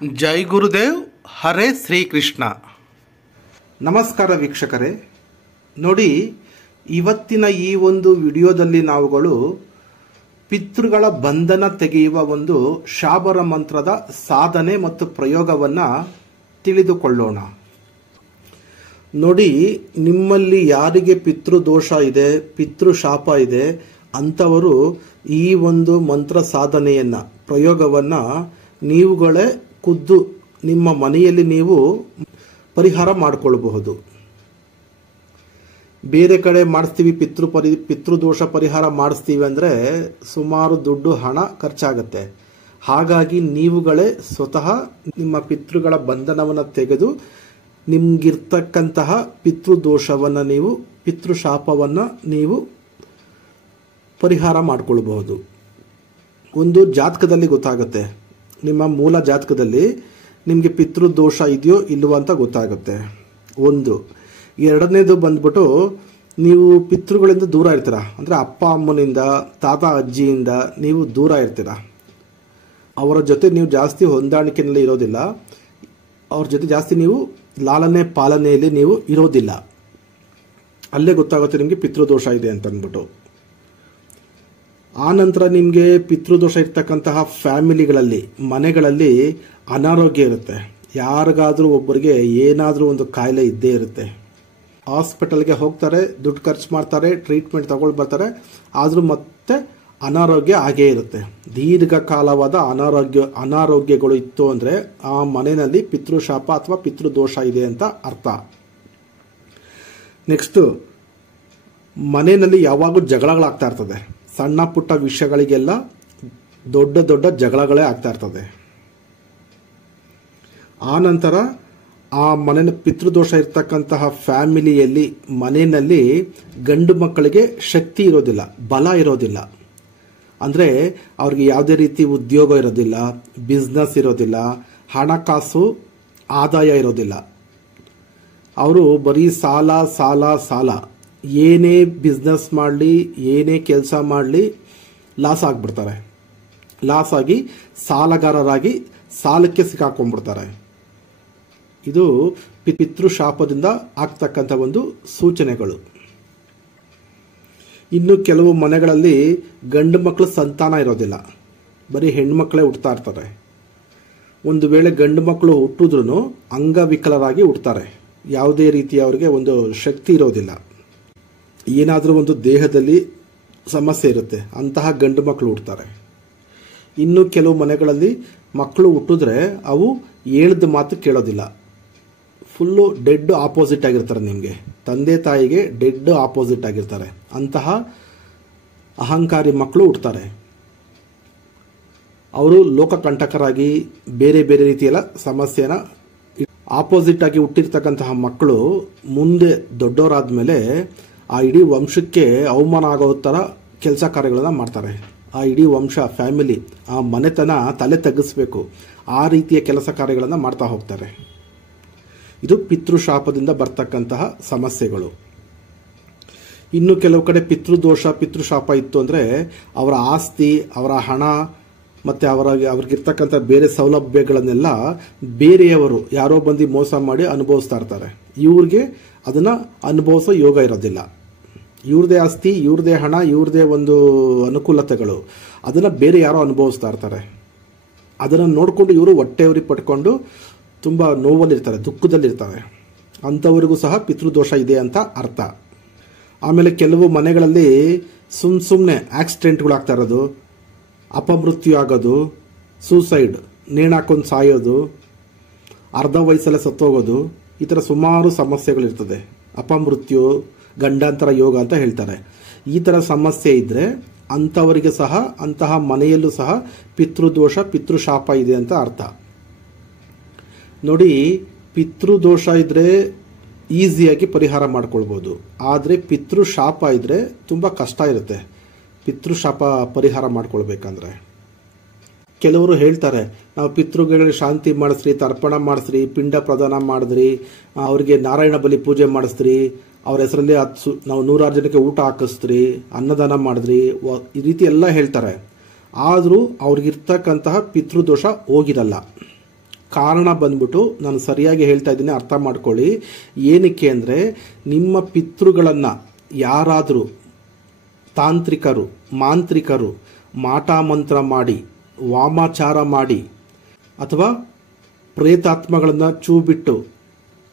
ಜೈ ಗುರುದೇವ್. ಹರೇ ಶ್ರೀಕೃಷ್ಣ. ನಮಸ್ಕಾರ ವೀಕ್ಷಕರೇ. ನೋಡಿ, ಇವತ್ತಿನ ಈ ಒಂದು ವಿಡಿಯೋದಲ್ಲಿ ನಾವುಗಳು ಪಿತೃಗಳ ಬಂಧನ ತೆಗೆಯುವ ಒಂದು ಶಾಬರ ಮಂತ್ರದ ಸಾಧನೆ ಮತ್ತು ಪ್ರಯೋಗವನ್ನು ತಿಳಿದುಕೊಳ್ಳೋಣ. ನೋಡಿ, ನಿಮ್ಮಲ್ಲಿ ಯಾರಿಗೆ ಪಿತೃದೋಷ ಇದೆ, ಪಿತೃಶಾಪ ಇದೆ ಅಂಥವರು ಈ ಒಂದು ಮಂತ್ರ ಸಾಧನೆಯನ್ನು ಪ್ರಯೋಗವನ್ನು ನೀವುಗಳೇ ಖುದ್ದು ನಿಮ್ಮ ಮನೆಯಲ್ಲಿ ನೀವು ಪರಿಹಾರ ಮಾಡಿಕೊಳ್ಳಬಹುದು. ಬೇರೆ ಕಡೆ ಮಾಡಿಸ್ತೀವಿ, ಪಿತೃದೋಷ ಪರಿಹಾರ ಮಾಡಿಸ್ತೀವಿ ಅಂದರೆ ಸುಮಾರು ದುಡ್ಡು ಹಣ ಖರ್ಚಾಗತ್ತೆ. ಹಾಗಾಗಿ ನೀವುಗಳೇ ಸ್ವತಃ ನಿಮ್ಮ ಪಿತೃಗಳ ಬಂಧನವನ್ನು ತೆಗೆದು ನಿಮ್ಗಿರ್ತಕ್ಕಂತಹ ಪಿತೃದೋಷವನ್ನು ನೀವು ಪಿತೃಶಾಪವನ್ನು ನೀವು ಪರಿಹಾರ ಮಾಡಿಕೊಳ್ಬಹುದು. ಒಂದು ಜಾತಕದಲ್ಲಿ ಗೊತ್ತಾಗುತ್ತೆ, ನಿಮ್ಮ ಮೂಲ ಜಾತಕದಲ್ಲಿ ನಿಮಗೆ ಪಿತೃದೋಷ ಇದೆಯೋ ಇಲ್ವೋ ಅಂತ ಗೊತ್ತಾಗುತ್ತೆ. ಒಂದು. ಎರಡನೇದು ಬಂದ್ಬಿಟ್ಟು ನೀವು ಪಿತೃಗಳಿಂದ ದೂರ ಇರ್ತೀರ, ಅಂದರೆ ಅಪ್ಪ ಅಮ್ಮನಿಂದ ತಾತ ಅಜ್ಜಿಯಿಂದ ನೀವು ದೂರ ಇರ್ತೀರ. ಅವರ ಜೊತೆ ನೀವು ಜಾಸ್ತಿ ಹೊಂದಾಣಿಕೆಯಲ್ಲಿ ಇರೋದಿಲ್ಲ, ಅವ್ರ ಜೊತೆ ಜಾಸ್ತಿ ನೀವು ಲಾಲನೆ ಪಾಲನೆಯಲ್ಲಿ ನೀವು ಇರೋದಿಲ್ಲ. ಅಲ್ಲೇ ಗೊತ್ತಾಗುತ್ತೆ ನಿಮಗೆ ಪಿತೃದೋಷ ಇದೆ ಅಂತ ಅಂದ್ಬಿಟ್ಟು. ಆ ನಂತರ ನಿಮಗೆ ಪಿತೃದೋಷ ಇರ್ತಕ್ಕಂತಹ ಫ್ಯಾಮಿಲಿಗಳಲ್ಲಿ, ಮನೆಗಳಲ್ಲಿ ಅನಾರೋಗ್ಯ ಇರುತ್ತೆ. ಯಾರಿಗಾದರೂ ಒಬ್ಬರಿಗೆ ಏನಾದರೂ ಒಂದು ಕಾಯಿಲೆ ಇದ್ದೇ ಇರುತ್ತೆ. ಹಾಸ್ಪಿಟಲ್ಗೆ ಹೋಗ್ತಾರೆ, ದುಡ್ಡು ಖರ್ಚು ಮಾಡ್ತಾರೆ, ಟ್ರೀಟ್ಮೆಂಟ್ ತಗೊಂಡು ಬರ್ತಾರೆ, ಆದರೂ ಮತ್ತೆ ಅನಾರೋಗ್ಯ ಆಗೇ ಇರುತ್ತೆ. ದೀರ್ಘಕಾಲವಾದ ಅನಾರೋಗ್ಯಗಳು ಇತ್ತು ಅಂದರೆ ಆ ಮನೆಯಲ್ಲಿ ಪಿತೃಶಾಪ ಅಥವಾ ಪಿತೃದೋಷ ಇದೆ ಅಂತ ಅರ್ಥ. ನೆಕ್ಸ್ಟು, ಮನೆಯಲ್ಲಿ ಯಾವಾಗಲೂ ಜಗಳಗಳಾಗ್ತಾ ಇರ್ತದೆ. ಸಣ್ಣ ಪುಟ್ಟ ವಿಷಯಗಳಿಗೆಲ್ಲ ದೊಡ್ಡ ದೊಡ್ಡ ಜಗಳಗಳೇ ಆಗ್ತಾ ಇರ್ತದೆ. ಆ ನಂತರ ಆ ಮನೆ ಪಿತೃದೋಷ ಇರ್ತಕ್ಕಂತಹ ಫ್ಯಾಮಿಲಿಯಲ್ಲಿ, ಮನೆಯಲ್ಲಿ ಗಂಡು ಮಕ್ಕಳಿಗೆ ಶಕ್ತಿ ಇರೋದಿಲ್ಲ, ಬಲ ಇರೋದಿಲ್ಲ. ಅಂದರೆ ಅವ್ರಿಗೆ ಯಾವುದೇ ರೀತಿ ಉದ್ಯೋಗ ಇರೋದಿಲ್ಲ, ಬಿಸ್ನೆಸ್ ಇರೋದಿಲ್ಲ, ಹಣಕಾಸು ಆದಾಯ ಇರೋದಿಲ್ಲ. ಅವರು ಬರೀ ಸಾಲ ಸಾಲ ಸಾಲ, ಏನೇ ಬಿಸ್ನೆಸ್ ಮಾಡಲಿ, ಏನೇ ಕೆಲಸ ಮಾಡಲಿ ಲಾಸ್ ಆಗಿಬಿಡ್ತಾರೆ. ಲಾಸ್ ಆಗಿ ಸಾಲಗಾರರಾಗಿ ಸಾಲಕ್ಕೆ ಸಿಕ್ಕಾಕೊಂಡ್ಬಿಡ್ತಾರೆ. ಇದು ಪಿತೃಶಾಪದಿಂದ ಆಗ್ತಕ್ಕಂಥ ಒಂದು ಸೂಚನೆಗಳು. ಇನ್ನು ಕೆಲವು ಮನೆಗಳಲ್ಲಿ ಗಂಡು ಮಕ್ಕಳು ಸಂತಾನ ಇರೋದಿಲ್ಲ, ಬರೀ ಹೆಣ್ಮಕ್ಳೇ ಹುಟ್ಟುತ್ತಾ ಇರ್ತಾರೆ. ಒಂದು ವೇಳೆ ಗಂಡು ಮಕ್ಕಳು ಹುಟ್ಟಿದ್ರೂ ಅಂಗವಿಕಲರಾಗಿ ಹುಟ್ಟುತ್ತಾರೆ. ಯಾವುದೇ ರೀತಿಯ ಅವರಿಗೆ ಒಂದು ಶಕ್ತಿ ಇರೋದಿಲ್ಲ. ಏನಾದರೂ ಒಂದು ದೇಹದಲ್ಲಿ ಸಮಸ್ಯೆ ಇರುತ್ತೆ, ಅಂತಹ ಗಂಡು ಮಕ್ಕಳು ಹುಟ್ಟುತ್ತಾರೆ. ಇನ್ನು ಕೆಲವು ಮನೆಗಳಲ್ಲಿ ಮಕ್ಕಳು ಹುಟ್ಟಿದ್ರೆ ಅವು ಹೇಳಿದ ಮಾತು ಕೇಳೋದಿಲ್ಲ, ಫುಲ್ಲು ಡೆಡ್ ಆಪೋಸಿಟ್ ಆಗಿರ್ತಾರೆ. ನಿಮಗೆ ತಂದೆ ತಾಯಿಗೆ ಡೆಡ್ ಆಪೋಸಿಟ್ ಆಗಿರ್ತಾರೆ. ಅಂತಹ ಅಹಂಕಾರಿ ಮಕ್ಕಳು ಹುಟ್ಟುತ್ತಾರೆ. ಅವರು ಲೋಕಕಂಟಕರಾಗಿ ಬೇರೆ ಬೇರೆ ರೀತಿಯಲ್ಲ ಸಮಸ್ಯೆನ ಆಪೋಸಿಟ್ ಆಗಿ ಹುಟ್ಟಿರ್ತಕ್ಕಂತಹ ಮಕ್ಕಳು ಮುಂದೆ ದೊಡ್ಡವರಾದ ಮೇಲೆ ಆ ಇಡೀ ವಂಶಕ್ಕೆ ಅವಮಾನ ಆಗೋ ಥರ ಕೆಲಸ ಕಾರ್ಯಗಳನ್ನು ಮಾಡ್ತಾರೆ. ಆ ಇಡೀ ವಂಶ, ಫ್ಯಾಮಿಲಿ, ಆ ಮನೆತನ ತಲೆ ತಗ್ಗಿಸ್ಬೇಕು, ಆ ರೀತಿಯ ಕೆಲಸ ಕಾರ್ಯಗಳನ್ನು ಮಾಡ್ತಾ ಹೋಗ್ತಾರೆ. ಇದು ಪಿತೃಶಾಪದಿಂದ ಬರ್ತಕ್ಕಂತಹ ಸಮಸ್ಯೆಗಳು. ಇನ್ನು ಕೆಲವು ಕಡೆ ಪಿತೃದೋಷ ಪಿತೃಶಾಪ ಇತ್ತು ಅಂದರೆ ಅವರ ಆಸ್ತಿ, ಅವರ ಹಣ ಮತ್ತು ಅವ್ರಿಗಿರ್ತಕ್ಕಂಥ ಬೇರೆ ಸೌಲಭ್ಯಗಳನ್ನೆಲ್ಲ ಬೇರೆಯವರು ಯಾರೋ ಬಂದು ಮೋಸ ಮಾಡಿ ಅನುಭವಿಸ್ತಾ ಇರ್ತಾರೆ. ಇವ್ರಿಗೆ ಅದನ್ನು ಅನುಭವಿಸೋ ಯೋಗ ಇರೋದಿಲ್ಲ. ಇವ್ರದೇ ಆಸ್ತಿ, ಇವ್ರದೇ ಹಣ, ಇವ್ರದೇ ಒಂದು ಅನುಕೂಲತೆಗಳು, ಅದನ್ನು ಬೇರೆ ಯಾರೋ ಅನುಭವಿಸ್ತಾ ಇರ್ತಾರೆ. ಅದನ್ನು ನೋಡಿಕೊಂಡು ಇವರು ಹೊಟ್ಟೆವ್ರಿ ಪಡ್ಕೊಂಡು ತುಂಬ ನೋವಲ್ಲಿರ್ತಾರೆ, ದುಃಖದಲ್ಲಿರ್ತಾರೆ. ಅಂಥವ್ರಿಗೂ ಸಹ ಪಿತೃದೋಷ ಇದೆ ಅಂತ ಅರ್ಥ. ಆಮೇಲೆ ಕೆಲವು ಮನೆಗಳಲ್ಲಿ ಸುಮ್ಮನೆ ಆಕ್ಸಿಡೆಂಟ್ಗಳಾಗ್ತಾ ಇರೋದು, ಅಪಮೃತ್ಯು ಆಗೋದು, ಸೂಸೈಡ್, ನೇಣಾಕೊಂಡು ಸಾಯೋದು, ಅರ್ಧ ವಯಸ್ಸಲ್ಲೇ ಸತ್ತೋಗೋದು, ಈ ಥರ ಸುಮಾರು ಸಮಸ್ಯೆಗಳಿರ್ತದೆ. ಅಪಮೃತ್ಯು, ಗಂಡಾಂತರ ಯೋಗ ಅಂತ ಹೇಳ್ತಾರೆ. ಈ ಥರ ಸಮಸ್ಯೆ ಇದ್ದರೆ ಅಂಥವರಿಗೆ ಸಹ, ಅಂತಹ ಮನೆಯಲ್ಲೂ ಸಹ ಪಿತೃದೋಷ ಪಿತೃಶಾಪ ಇದೆ ಅಂತ ಅರ್ಥ. ನೋಡಿ, ಪಿತೃದೋಷ ಇದ್ದರೆ ಈಸಿಯಾಗಿ ಪರಿಹಾರ ಮಾಡ್ಕೊಳ್ಬೋದು. ಆದರೆ ಪಿತೃಶಾಪ ಇದ್ದರೆ ತುಂಬ ಕಷ್ಟ ಇರುತ್ತೆ ಪಿತೃಶಾಪ ಪರಿಹಾರ ಮಾಡ್ಕೊಳ್ಬೇಕಂದ್ರೆ. ಕೆಲವರು ಹೇಳ್ತಾರೆ, ನಾವು ಪಿತೃಗಳಿಗೆ ಶಾಂತಿ ಮಾಡಿಸ್ರಿ, ತರ್ಪಣ ಮಾಡಿಸ್ರಿ, ಪಿಂಡ ಪ್ರದಾನ ಮಾಡಿದ್ರಿ, ಅವರಿಗೆ ನಾರಾಯಣ ಬಲಿ ಪೂಜೆ ಮಾಡಿಸ್ರಿ, ಅವ್ರ ಹೆಸರಲ್ಲಿ ನಾವು 100 ಜನಕ್ಕೆ ಊಟ ಹಾಕಿಸ್ರಿ, ಅನ್ನದಾನ ಮಾಡಿದ್ರಿ, ಈ ರೀತಿ ಎಲ್ಲ ಹೇಳ್ತಾರೆ. ಆದರೂ ಅವ್ರಿಗಿರ್ತಕ್ಕಂತಹ ಪಿತೃದೋಷ ಹೋಗಿರಲ್ಲ. ಕಾರಣ ಬಂದ್ಬಿಟ್ಟು ನಾನು ಸರಿಯಾಗಿ ಹೇಳ್ತಾ ಇದ್ದೀನಿ, ಅರ್ಥ ಮಾಡ್ಕೊಳ್ಳಿ. ಏನಕ್ಕೆ ಅಂದರೆ ನಿಮ್ಮ ಪಿತೃಗಳನ್ನು ಯಾರಾದರೂ ತಾಂತ್ರಿಕರು, ಮಾಂತ್ರಿಕರು ಮಾಟ ಮಂತ್ರ ಮಾಡಿ, ವಾಮಾಚಾರ ಮಾಡಿ, ಅಥವಾ ಪ್ರೇತಾತ್ಮಗಳನ್ನು ಚೂ ಬಿಟ್ಟು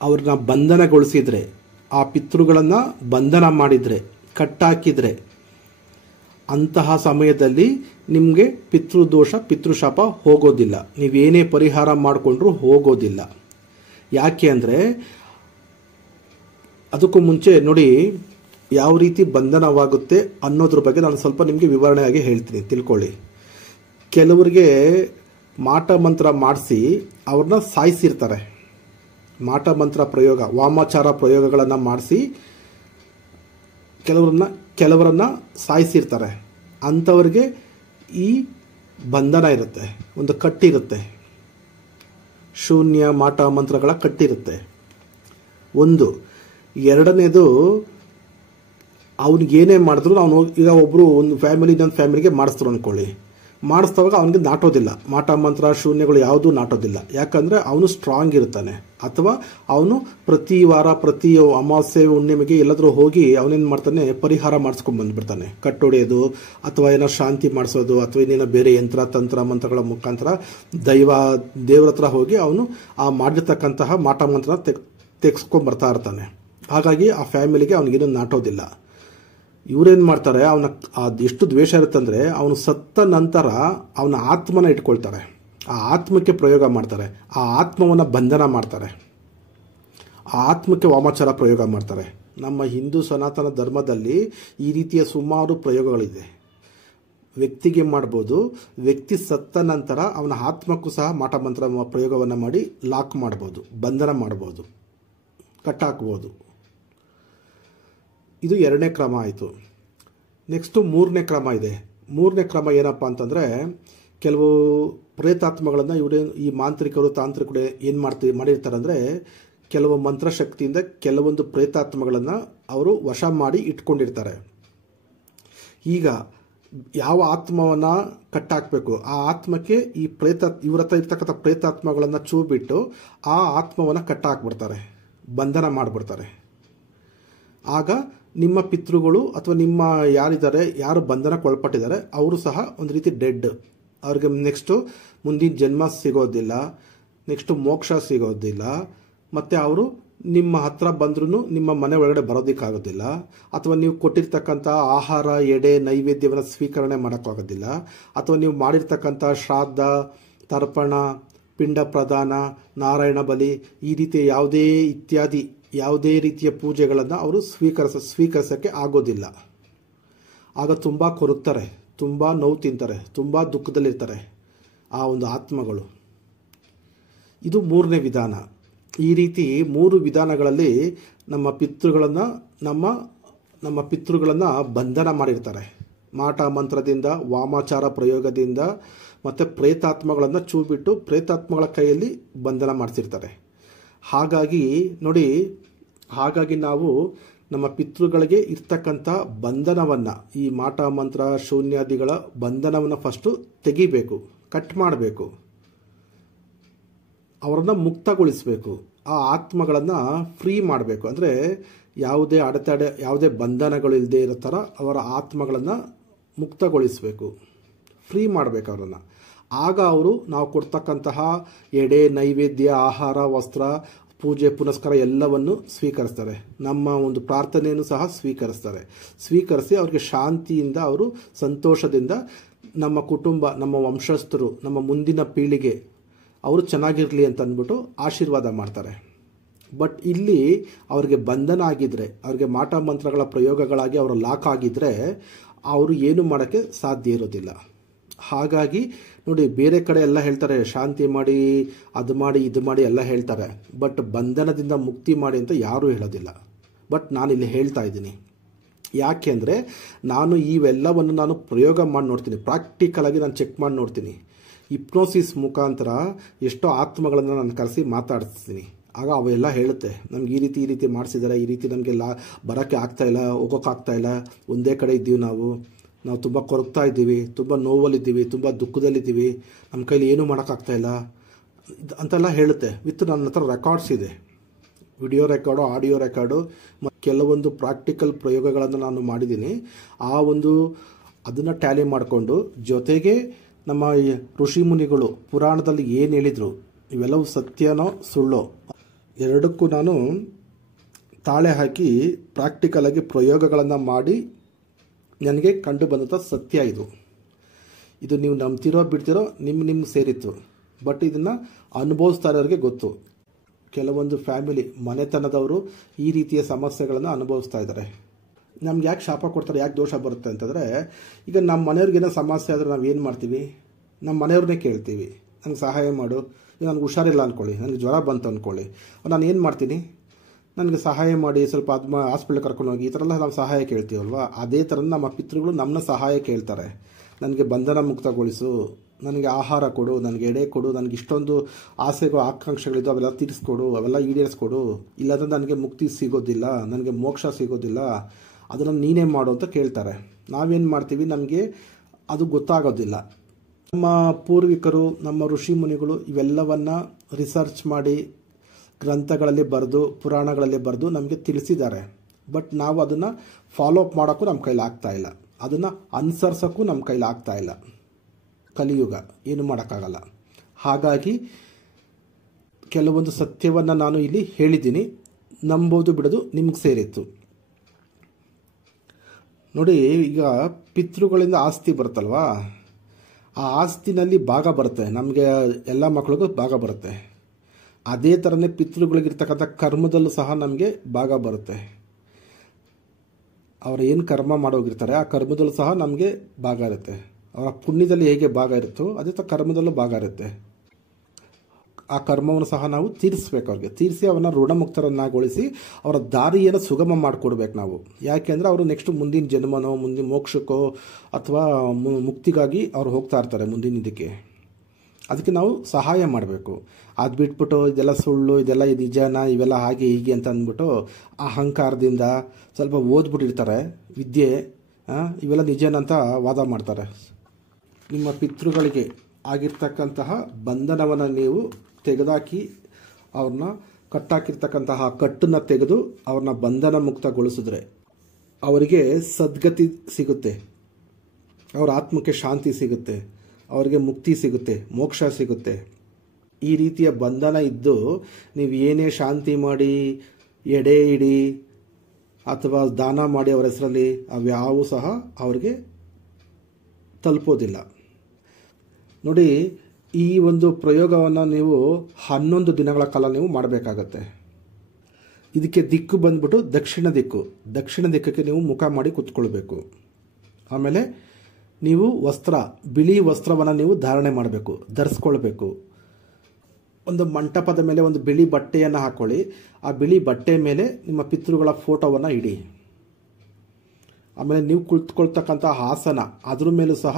ಅವ್ರನ್ನ ಬಂಧನಗೊಳಿಸಿದರೆ, ಆ ಪಿತೃಗಳನ್ನು ಬಂಧನ ಮಾಡಿದರೆ, ಕಟ್ಟಾಕಿದರೆ, ಅಂತಹ ಸಮಯದಲ್ಲಿ ನಿಮಗೆ ಪಿತೃದೋಷ, ಪಿತೃಶಾಪ ಹೋಗೋದಿಲ್ಲ. ನೀವೇನೇ ಪರಿಹಾರ ಮಾಡಿಕೊಂಡ್ರೂ ಹೋಗೋದಿಲ್ಲ. ಯಾಕೆ ಅಂದರೆ ಅದಕ್ಕೂ ಮುಂಚೆ ನೋಡಿ ಯಾವ ರೀತಿ ಬಂಧನವಾಗುತ್ತೆ ಅನ್ನೋದ್ರ ಬಗ್ಗೆ ನಾನು ಸ್ವಲ್ಪ ನಿಮಗೆ ವಿವರಣೆಯಾಗಿ ಹೇಳ್ತೀನಿ, ತಿಳ್ಕೊಳ್ಳಿ. ಕೆಲವರಿಗೆ ಮಾಟ ಮಂತ್ರ ಮಾಡಿಸಿ ಅವ್ರನ್ನ ಸಾಯಿಸಿರ್ತಾರೆ. ಮಾಟ ಮಂತ್ರ ಪ್ರಯೋಗ, ವಾಮಾಚಾರ ಪ್ರಯೋಗಗಳನ್ನು ಮಾಡಿಸಿ ಕೆಲವರನ್ನ ಸಾಯಿಸಿರ್ತಾರೆ. ಅಂಥವ್ರಿಗೆ ಈ ಬಂಧನ ಇರುತ್ತೆ, ಒಂದು ಕಟ್ಟಿರುತ್ತೆ, ಶೂನ್ಯ ಮಾಟ ಮಂತ್ರಗಳ ಕಟ್ಟಿರುತ್ತೆ. ಒಂದು. ಎರಡನೇದು, ಅವ್ನಿಗೇನೇ ಮಾಡಿದ್ರು, ಅವನು ಈಗ ಒಬ್ಬರು ಒಂದು ಫ್ಯಾಮಿಲಿ ಇನ್ನೊಂದು ಫ್ಯಾಮಿಲಿಗೆ ಮಾಡಿಸ್ತರು ಅಂದ್ಕೊಳ್ಳಿ, ಮಾಡಿಸ್ತವಾಗ ಅವನಿಗೆ ನಾಟೋದಿಲ್ಲ, ಮಾಟ ಮಂತ್ರ ಶೂನ್ಯಗಳು ಯಾವುದೂ ನಾಟೋದಿಲ್ಲ. ಯಾಕಂದರೆ ಅವನು ಸ್ಟ್ರಾಂಗ್ ಇರ್ತಾನೆ. ಅಥವಾ ಅವನು ಪ್ರತಿ ವಾರ, ಪ್ರತಿ ಅಮಾವಾಸ್ಯೆ ಹುಣ್ಣಿಮೆಗೆ ಎಲ್ಲಾದರೂ ಹೋಗಿ ಅವನೇನು ಮಾಡ್ತಾನೆ, ಪರಿಹಾರ ಮಾಡಿಸ್ಕೊಂಡು ಬಂದುಬಿಡ್ತಾನೆ. ಕಟ್ಟೊಡೆಯೋದು ಅಥವಾ ಏನೋ ಶಾಂತಿ ಮಾಡಿಸೋದು ಅಥವಾ ಇನ್ನೇನೋ ಬೇರೆ ಯಂತ್ರ ತಂತ್ರ ಮಂತ್ರಗಳ ಮುಖಾಂತರ ದೇವ್ರ ಹತ್ರ ಹೋಗಿ ಅವನು ಆ ಮಾಡಿರ್ತಕ್ಕಂತಹ ಮಾಟ ಮಂತ್ರ ತೆಗೆಸ್ಕೊಂಡು ಬರ್ತಾ ಇರ್ತಾನೆ. ಹಾಗಾಗಿ ಆ ಫ್ಯಾಮಿಲಿಗೆ ಅವನಿಗೇನು ನಾಟೋದಿಲ್ಲ. ಇವರೇನು ಮಾಡ್ತಾರೆ, ಅವನ ಅದೆಷ್ಟು ದ್ವೇಷ ಇರುತ್ತಂದರೆ ಅವನು ಸತ್ತ ನಂತರ ಅವನ ಆತ್ಮನ ಇಟ್ಕೊಳ್ತಾರೆ, ಆ ಆತ್ಮಕ್ಕೆ ಪ್ರಯೋಗ ಮಾಡ್ತಾರೆ, ಆ ಆತ್ಮವನ್ನು ಬಂಧನ ಮಾಡ್ತಾರೆ, ಆ ಆತ್ಮಕ್ಕೆ ವಾಮಾಚಾರ ಪ್ರಯೋಗ ಮಾಡ್ತಾರೆ. ನಮ್ಮ ಹಿಂದೂ ಸನಾತನ ಧರ್ಮದಲ್ಲಿ ಈ ರೀತಿಯ ಸುಮಾರು ಪ್ರಯೋಗಗಳಿದೆ. ವ್ಯಕ್ತಿಗೆ ಮಾಡ್ಬೋದು, ವ್ಯಕ್ತಿ ಸತ್ತ ನಂತರ ಅವನ ಆತ್ಮಕ್ಕೂ ಸಹ ಮಾಟ ಮಂತ್ರ ಪ್ರಯೋಗವನ್ನು ಮಾಡಿ ಲಾಕ್ ಮಾಡ್ಬೋದು, ಬಂಧನ ಮಾಡ್ಬೋದು, ಕಟ್ಟಾಕ್ಬೋದು. ಇದು ಎರಡನೇ ಕ್ರಮ ಆಯಿತು. ನೆಕ್ಸ್ಟು ಮೂರನೇ ಕ್ರಮ ಇದೆ. ಮೂರನೇ ಕ್ರಮ ಏನಪ್ಪ ಅಂತಂದರೆ, ಕೆಲವು ಪ್ರೇತಾತ್ಮಗಳನ್ನು ಈ ಮಾಂತ್ರಿಕರು ತಾಂತ್ರಿಕರು ಏನು ಮಾಡಿರ್ತಾರೆ ಅಂದರೆ, ಕೆಲವು ಮಂತ್ರಶಕ್ತಿಯಿಂದ ಕೆಲವೊಂದು ಪ್ರೇತಾತ್ಮಗಳನ್ನು ಅವರು ವಶ ಮಾಡಿ ಇಟ್ಕೊಂಡಿರ್ತಾರೆ. ಈಗ ಯಾವ ಆತ್ಮವನ್ನು ಕಟ್ಟಾಕಬೇಕು, ಆ ಆತ್ಮಕ್ಕೆ ಈ ಇವ್ರ ಹತ್ರ ಇರ್ತಕ್ಕಂಥ ಪ್ರೇತಾತ್ಮಗಳನ್ನು ಚೂ ಬಿಟ್ಟು ಆ ಆತ್ಮವನ್ನು ಕಟ್ಟಾಕ್ಬಿಡ್ತಾರೆ, ಬಂಧನ ಮಾಡಿಬಿಡ್ತಾರೆ. ಆಗ ನಿಮ್ಮ ಪಿತೃಗಳು ಅಥವಾ ನಿಮ್ಮ ಯಾರಿದ್ದಾರೆ, ಯಾರು ಬಂಧನಕ್ಕೆ ಒಳಪಟ್ಟಿದ್ದಾರೆ, ಅವರು ಸಹ ಒಂದು ರೀತಿ ಡೆಡ್. ಅವ್ರಿಗೆ ನೆಕ್ಸ್ಟು ಮುಂದಿನ ಜನ್ಮ ಸಿಗೋದಿಲ್ಲ, ನೆಕ್ಸ್ಟು ಮೋಕ್ಷ ಸಿಗೋದಿಲ್ಲ, ಮತ್ತು ಅವರು ನಿಮ್ಮ ಹತ್ರ ಬಂದ್ರೂ ನಿಮ್ಮ ಮನೆ ಒಳಗಡೆ ಬರೋದಕ್ಕಾಗೋದಿಲ್ಲ, ಅಥವಾ ನೀವು ಕೊಟ್ಟಿರ್ತಕ್ಕಂಥ ಆಹಾರ, ಎಡೆ, ನೈವೇದ್ಯವನ್ನು ಸ್ವೀಕರಣೆ ಮಾಡೋಕ್ಕಾಗೋದಿಲ್ಲ, ಅಥವಾ ನೀವು ಮಾಡಿರ್ತಕ್ಕಂಥ ಶ್ರಾದ್ದ, ತರ್ಪಣ, ಪಿಂಡ ಪ್ರದಾನ, ನಾರಾಯಣ ಬಲಿ, ಈ ರೀತಿಯ ಯಾವುದೇ ರೀತಿಯ ಪೂಜೆಗಳನ್ನು ಅವರು ಸ್ವೀಕರಿಸೋಕ್ಕೆ ಆಗೋದಿಲ್ಲ. ಆಗ ತುಂಬ ಕೊರಗ್ತಾರೆ, ತುಂಬ ನೋವು ತಿಂತಾರೆ, ತುಂಬ ದುಃಖದಲ್ಲಿರ್ತಾರೆ ಆ ಒಂದು ಆತ್ಮಗಳು. ಇದು ಮೂರನೇ ವಿಧಾನ. ಈ ರೀತಿ ಮೂರು ವಿಧಾನಗಳಲ್ಲಿ ನಮ್ಮ ಪಿತೃಗಳನ್ನು ಬಂಧನ ಮಾಡಿರ್ತಾರೆ. ಮಾಟ ಮಂತ್ರದಿಂದ, ವಾಮಾಚಾರ ಪ್ರಯೋಗದಿಂದ, ಮತ್ತು ಪ್ರೇತಾತ್ಮಗಳನ್ನು ಚೂ ಬಿಟ್ಟು ಪ್ರೇತಾತ್ಮಗಳ ಕೈಯಲ್ಲಿ ಬಂಧನ ಮಾಡಿಸಿರ್ತಾರೆ. ಹಾಗಾಗಿ ನೋಡಿ, ನಾವು ನಮ್ಮ ಪಿತೃಗಳಿಗೆ ಇರ್ತಕ್ಕಂಥ ಬಂಧನವನ್ನು, ಈ ಮಾಟ ಮಂತ್ರ ಶೂನ್ಯಾದಿಗಳ ಬಂಧನವನ್ನು ಫಸ್ಟು ತೆಗಿಬೇಕು, ಕಟ್ ಮಾಡಬೇಕು, ಅವರನ್ನು ಮುಕ್ತಗೊಳಿಸಬೇಕು, ಆ ಆತ್ಮಗಳನ್ನು ಫ್ರೀ ಮಾಡಬೇಕು. ಅಂದರೆ ಯಾವುದೇ ಅಡೆತಡೆ, ಯಾವುದೇ ಬಂಧನಗಳಿಲ್ಲದೆ ಇರೋ ಥರ ಅವರ ಆತ್ಮಗಳನ್ನು ಮುಕ್ತಗೊಳಿಸಬೇಕು, ಫ್ರೀ ಮಾಡಬೇಕು ಅವರನ್ನು. ಆಗ ಅವರು ನಾವು ಕೊಡ್ತಕ್ಕಂತಹ ಎಡೆ, ನೈವೇದ್ಯ, ಆಹಾರ, ವಸ್ತ್ರ, ಪೂಜೆ ಪುನಸ್ಕಾರ ಎಲ್ಲವನ್ನು ಸ್ವೀಕರಿಸ್ತಾರೆ. ನಮ್ಮ ಒಂದು ಪ್ರಾರ್ಥನೆಯನ್ನು ಸಹ ಸ್ವೀಕರಿಸಿ ಅವ್ರಿಗೆ ಶಾಂತಿಯಿಂದ, ಅವರು ಸಂತೋಷದಿಂದ ನಮ್ಮ ಕುಟುಂಬ, ನಮ್ಮ ವಂಶಸ್ಥರು, ನಮ್ಮ ಮುಂದಿನ ಪೀಳಿಗೆ ಅವರು ಚೆನ್ನಾಗಿರಲಿ ಅಂತ ಅಂದ್ಬಿಟ್ಟು ಆಶೀರ್ವಾದ ಮಾಡ್ತಾರೆ. ಬಟ್ ಇಲ್ಲಿ ಅವ್ರಿಗೆ ಬಂಧನ ಆಗಿದ್ದರೆ, ಅವ್ರಿಗೆ ಮಾಟ ಮಂತ್ರಗಳ ಪ್ರಯೋಗಗಳಾಗಿ ಅವರು ಲಾಕ್ ಆಗಿದ್ದರೆ ಅವರು ಏನು ಮಾಡೋಕ್ಕೆ ಸಾಧ್ಯ ಇರೋದಿಲ್ಲ. ಹಾಗಾಗಿ ನೋಡಿ, ಬೇರೆ ಕಡೆ ಎಲ್ಲ ಹೇಳ್ತಾರೆ ಶಾಂತಿ ಮಾಡಿ, ಅದು ಮಾಡಿ, ಇದು ಮಾಡಿ ಎಲ್ಲ ಹೇಳ್ತಾರೆ. ಬಟ್ ಬಂಧನದಿಂದ ಮುಕ್ತಿ ಮಾಡಿ ಅಂತ ಯಾರೂ ಹೇಳೋದಿಲ್ಲ. ಬಟ್ ನಾನಿಲ್ಲಿ ಹೇಳ್ತಾ ಇದ್ದೀನಿ. ಯಾಕೆ ಅಂದರೆ ನಾನು ಇವೆಲ್ಲವನ್ನು ನಾನು ಪ್ರಯೋಗ ಮಾಡಿ ನೋಡ್ತೀನಿ, ಪ್ರಾಕ್ಟಿಕಲಾಗಿ ನಾನು ಚೆಕ್ ಮಾಡಿ ನೋಡ್ತೀನಿ. ಹಿಪ್ನೋಸಿಸ್ ಮುಖಾಂತರ ಎಷ್ಟೋ ಆತ್ಮಗಳನ್ನು ನಾನು ಕರೆಸಿ ಮಾತಾಡಿಸ್ತೀನಿ. ಆಗ ಅವೆಲ್ಲ ಹೇಳುತ್ತೆ, ನಮ್ಗೆ ಈ ರೀತಿ ಮಾಡಿಸಿದ್ದಾರೆ, ಈ ರೀತಿ ನಮಗೆ ಬರೋಕ್ಕೆ ಆಗ್ತಾಯಿಲ್ಲ, ಹೋಗೋಕ್ಕಾಗ್ತಾಯಿಲ್ಲ, ಒಂದೇ ಕಡೆ ಇದ್ದೀವಿ, ನಾವು ತುಂಬ ಕೊರಗ್ತಾ ಇದ್ದೀವಿ, ತುಂಬ ನೋವಲ್ಲಿದ್ದೀವಿ, ತುಂಬ ದುಃಖದಲ್ಲಿದ್ದೀವಿ, ನಮ್ಮ ಕೈಲಿ ಏನೂ ಮಾಡೋಕ್ಕಾಗ್ತಾಯಿಲ್ಲ ಅಂತೆಲ್ಲ ಹೇಳುತ್ತೆ. ವಿತ್ ನನ್ನ ಹತ್ರ ರೆಕಾರ್ಡ್ಸ್ ಇದೆ, ವಿಡಿಯೋ ರೆಕಾರ್ಡು, ಆಡಿಯೋ ರೆಕಾರ್ಡು, ಕೆಲವೊಂದು ಪ್ರಾಕ್ಟಿಕಲ್ ಪ್ರಯೋಗಗಳನ್ನು ನಾನು ಮಾಡಿದ್ದೀನಿ. ಅದನ್ನು ಟ್ಯಾಲಿ ಮಾಡಿಕೊಂಡು ಜೊತೆಗೆ ನಮ್ಮ ಋಷಿ ಮುನಿಗಳು ಪುರಾಣದಲ್ಲಿ ಏನು ಹೇಳಿದರು, ಇವೆಲ್ಲವೂ ಸತ್ಯನೋ ಸುಳ್ಳೋ ಎರಡಕ್ಕೂ ನಾನು ತಾಳೆ ಹಾಕಿ ಪ್ರಾಕ್ಟಿಕಲ್ ಆಗಿ ಪ್ರಯೋಗಗಳನ್ನು ಮಾಡಿ ನನಗೆ ಕಂಡು ಬಂದಂಥ ಸತ್ಯ ಇದು ನೀವು ನಂಬ್ತಿರೋ ಬಿಡ್ತಿರೋ ನಿಮ್ಗೆ ಸೇರಿತ್ತು. ಬಟ್ ಇದನ್ನು ಅನುಭವಿಸ್ತಾ ಇರೋರಿಗೆ ಗೊತ್ತು. ಕೆಲವೊಂದು ಫ್ಯಾಮಿಲಿ ಮನೆತನದವರು ಈ ರೀತಿಯ ಸಮಸ್ಯೆಗಳನ್ನು ಅನುಭವಿಸ್ತಾ ಇದ್ದಾರೆ. ನಮ್ಗೆ ಯಾಕೆ ಶಾಪ ಕೊಡ್ತಾರೆ, ಯಾಕೆ ದೋಷ ಬರುತ್ತೆ ಅಂತಂದರೆ, ಈಗ ನಮ್ಮ ಮನೆಯವ್ರಿಗೇನೋ ಸಮಸ್ಯೆ ಆದರೆ ನಾವು ಏನು ಮಾಡ್ತೀವಿ, ನಮ್ಮ ಮನೆಯವ್ರನ್ನೇ ಕೇಳ್ತೀವಿ, ನಂಗೆ ಸಹಾಯ ಮಾಡು. ಈಗ ನನಗೆ ಹುಷಾರಿಲ್ಲ ಅಂದ್ಕೊಳ್ಳಿ, ನನಗೆ ಜ್ವರ ಬಂತು ಅಂದ್ಕೊಳ್ಳಿ, ನಾನು ಏನು ಮಾಡ್ತೀನಿ, ನನಗೆ ಸಹಾಯ ಮಾಡಿ, ಸ್ವಲ್ಪ ಹಾಸ್ಪಿಟ್ಲಿಗೆ ಕರ್ಕೊಂಡು ಹೋಗಿ, ಈ ಥರ ಎಲ್ಲ ನಾವು ಸಹಾಯ ಕೇಳ್ತೀವಲ್ವ. ಅದೇ ಥರ ನಮ್ಮ ಪಿತೃಗಳು ನಮ್ಮನ್ನ ಸಹಾಯ ಕೇಳ್ತಾರೆ. ನನಗೆ ಬಂಧನ ಮುಕ್ತಗೊಳಿಸು, ನನಗೆ ಆಹಾರ ಕೊಡು, ನನಗೆ ಎಡೆ ಕೊಡು, ನನಗೆ ಇಷ್ಟೊಂದು ಆಸೆಗಳು ಆಕಾಂಕ್ಷೆಗಳಿದ್ದು ಅವೆಲ್ಲ ತೀರಿಸ್ಕೊಡು, ಅವೆಲ್ಲ ಈಡೇರಿಸ್ಕೊಡು, ಇಲ್ಲಾಂದರೆ ನನಗೆ ಮುಕ್ತಿ ಸಿಗೋದಿಲ್ಲ, ನನಗೆ ಮೋಕ್ಷ ಸಿಗೋದಿಲ್ಲ, ಅದನ್ನು ನೀನೇ ಮಾಡು ಅಂತ ಕೇಳ್ತಾರೆ. ನಾವೇನು ಮಾಡ್ತೀವಿ, ನಮಗೆ ಅದು ಗೊತ್ತಾಗೋದಿಲ್ಲ. ನಮ್ಮ ಪೂರ್ವಿಕರು, ನಮ್ಮ ಋಷಿ ಮುನಿಗಳು ಇವೆಲ್ಲವನ್ನು ರಿಸರ್ಚ್ ಮಾಡಿ ಗ್ರಂಥಗಳಲ್ಲಿ ಬರೆದು, ಪುರಾಣಗಳಲ್ಲಿ ಬರೆದು ನಮಗೆ ತಿಳಿಸಿದ್ದಾರೆ. ಬಟ್ ನಾವು ಅದನ್ನು ಫಾಲೋ ಅಪ್ ಮಾಡೋಕ್ಕೂ ನಮ್ಮ ಕೈಲಿ ಆಗ್ತಾಯಿಲ್ಲ, ಅದನ್ನು ಅನುಸರಿಸೋಕ್ಕೂ ನಮ್ಮ ಕೈಲಿ ಆಗ್ತಾಯಿಲ್ಲ. ಕಲಿಯುಗ, ಏನು ಮಾಡೋಕ್ಕಾಗಲ್ಲ. ಹಾಗಾಗಿ ಕೆಲವೊಂದು ಸತ್ಯವನ್ನು ನಾನು ಇಲ್ಲಿ ಹೇಳಿದ್ದೀನಿ, ನಂಬೋದು ಬಿಡೋದು ನಿಮ್ಗೆ ಸೇರಿತ್ತು. ನೋಡಿ, ಈಗ ಪಿತೃಗಳಿಂದ ಆಸ್ತಿ ಬರುತ್ತಲ್ವಾ, ಆ ಆಸ್ತಿನಲ್ಲಿ ಭಾಗ ಬರುತ್ತೆ, ನಮಗೆ ಎಲ್ಲ ಮಕ್ಕಳಿಗೂ ಭಾಗ ಬರುತ್ತೆ. ಅದೇ ಥರನೇ ಪಿತೃಗಳಿಗಿರ್ತಕ್ಕಂಥ ಕರ್ಮದಲ್ಲೂ ಸಹ ನಮಗೆ ಭಾಗ ಬರುತ್ತೆ. ಅವರು ಏನು ಕರ್ಮ ಮಾಡೋಗಿರ್ತಾರೆ ಆ ಕರ್ಮದಲ್ಲೂ ಸಹ ನಮಗೆ ಭಾಗ ಇರುತ್ತೆ. ಅವರ ಪುಣ್ಯದಲ್ಲಿ ಹೇಗೆ ಭಾಗ ಇರುತ್ತೋ ಅದೇ ಥರ ಕರ್ಮದಲ್ಲೂ ಭಾಗ ಇರುತ್ತೆ. ಆ ಕರ್ಮವನ್ನು ಸಹ ನಾವು ತೀರಿಸ್ಬೇಕು, ಅವ್ರಿಗೆ ತೀರಿಸಿ ಅವನ್ನ ಋಣಮುಕ್ತರನ್ನಾಗೊಳಿಸಿ ಅವರ ದಾರಿಯನ್ನು ಸುಗಮ ಮಾಡಿಕೊಡ್ಬೇಕು ನಾವು. ಯಾಕೆಂದರೆ ಅವರು ನೆಕ್ಸ್ಟ್ ಮುಂದಿನ ಜನ್ಮನೋ, ಮುಂದಿನ ಮೋಕ್ಷಕ್ಕೋ ಅಥವಾ ಮುಕ್ತಿಗಾಗಿ ಅವ್ರು ಹೋಗ್ತಾ ಇರ್ತಾರೆ ಮುಂದಿನ ಇದಕ್ಕೆ. ಅದಕ್ಕೆ ನಾವು ಸಹಾಯ ಮಾಡಬೇಕು. ಅದು ಬಿಟ್ಬಿಟ್ಟು ಇದೆಲ್ಲ ಸುಳ್ಳು, ಇದೆಲ್ಲ ನಿಜನಾ, ಇವೆಲ್ಲ ಹಾಗೆ ಹೀಗೆ ಅಂತ ಅಂದ್ಬಿಟ್ಟು ಅಹಂಕಾರದಿಂದ ಸ್ವಲ್ಪ ಓದ್ಬಿಟ್ಟಿರ್ತಾರೆ ವಿದ್ಯೆ, ಇವೆಲ್ಲ ನಿಜನ ಅಂತ ವಾದ ಮಾಡ್ತಾರೆ. ನಿಮ್ಮ ಪಿತೃಗಳಿಗೆ ಆಗಿರ್ತಕ್ಕಂತಹ ಬಂಧನವನ್ನು ನೀವು ತೆಗೆದಾಕಿ ಅವ್ರನ್ನ ಕಟ್ಟಾಕಿರ್ತಕ್ಕಂತಹ ಕಟ್ಟನ್ನು ತೆಗೆದು ಅವ್ರನ್ನ ಬಂಧನ ಮುಕ್ತಗೊಳಿಸಿದ್ರೆ ಅವರಿಗೆ ಸದ್ಗತಿ ಸಿಗುತ್ತೆ, ಅವರ ಆತ್ಮಕ್ಕೆ ಶಾಂತಿ ಸಿಗುತ್ತೆ, ಅವರಿಗೆ ಮುಕ್ತಿ ಸಿಗುತ್ತೆ, ಮೋಕ್ಷ ಸಿಗುತ್ತೆ. ಈ ರೀತಿಯ ಬಂಧನ ಇದ್ದು ನೀವು ಏನೇ ಶಾಂತಿ ಮಾಡಿ, ಎಡೆ ಇಡಿ ಅಥವಾ ದಾನ ಮಾಡಿ ಅವರ ಹೆಸರಲ್ಲಿ, ಅವ್ಯಾವೂ ಸಹ ಅವರಿಗೆ ತಲುಪೋದಿಲ್ಲ. ನೋಡಿ, ಈ ಒಂದು ಪ್ರಯೋಗವನ್ನು ನೀವು 11 ದಿನಗಳ ಕಾಲ ನೀವು ಮಾಡಬೇಕಾಗತ್ತೆ. ಇದಕ್ಕೆ ದಿಕ್ಕು ಬಂದ್ಬಿಟ್ಟು ದಕ್ಷಿಣ ದಿಕ್ಕು. ದಕ್ಷಿಣ ದಿಕ್ಕಕ್ಕೆ ನೀವು ಮುಖ ಮಾಡಿ ಕೂತ್ಕೊಳ್ಬೇಕು. ಆಮೇಲೆ ನೀವು ಬಿಳಿ ವಸ್ತ್ರವನ್ನು ನೀವು ಧಾರಣೆ ಮಾಡಬೇಕು, ಧರಿಸ್ಕೊಳ್ಬೇಕು. ಒಂದು ಮಂಟಪದ ಮೇಲೆ ಒಂದು ಬಿಳಿ ಬಟ್ಟೆಯನ್ನು ಹಾಕೊಳ್ಳಿ. ಆ ಬಿಳಿ ಬಟ್ಟೆ ಮೇಲೆ ನಿಮ್ಮ ಪಿತೃಗಳ ಫೋಟೋವನ್ನು ಇಡಿ. ಆಮೇಲೆ ನೀವು ಕುಳಿತುಕೊಳ್ತಕ್ಕಂಥ ಆಸನ ಅದ್ರ ಮೇಲೂ ಸಹ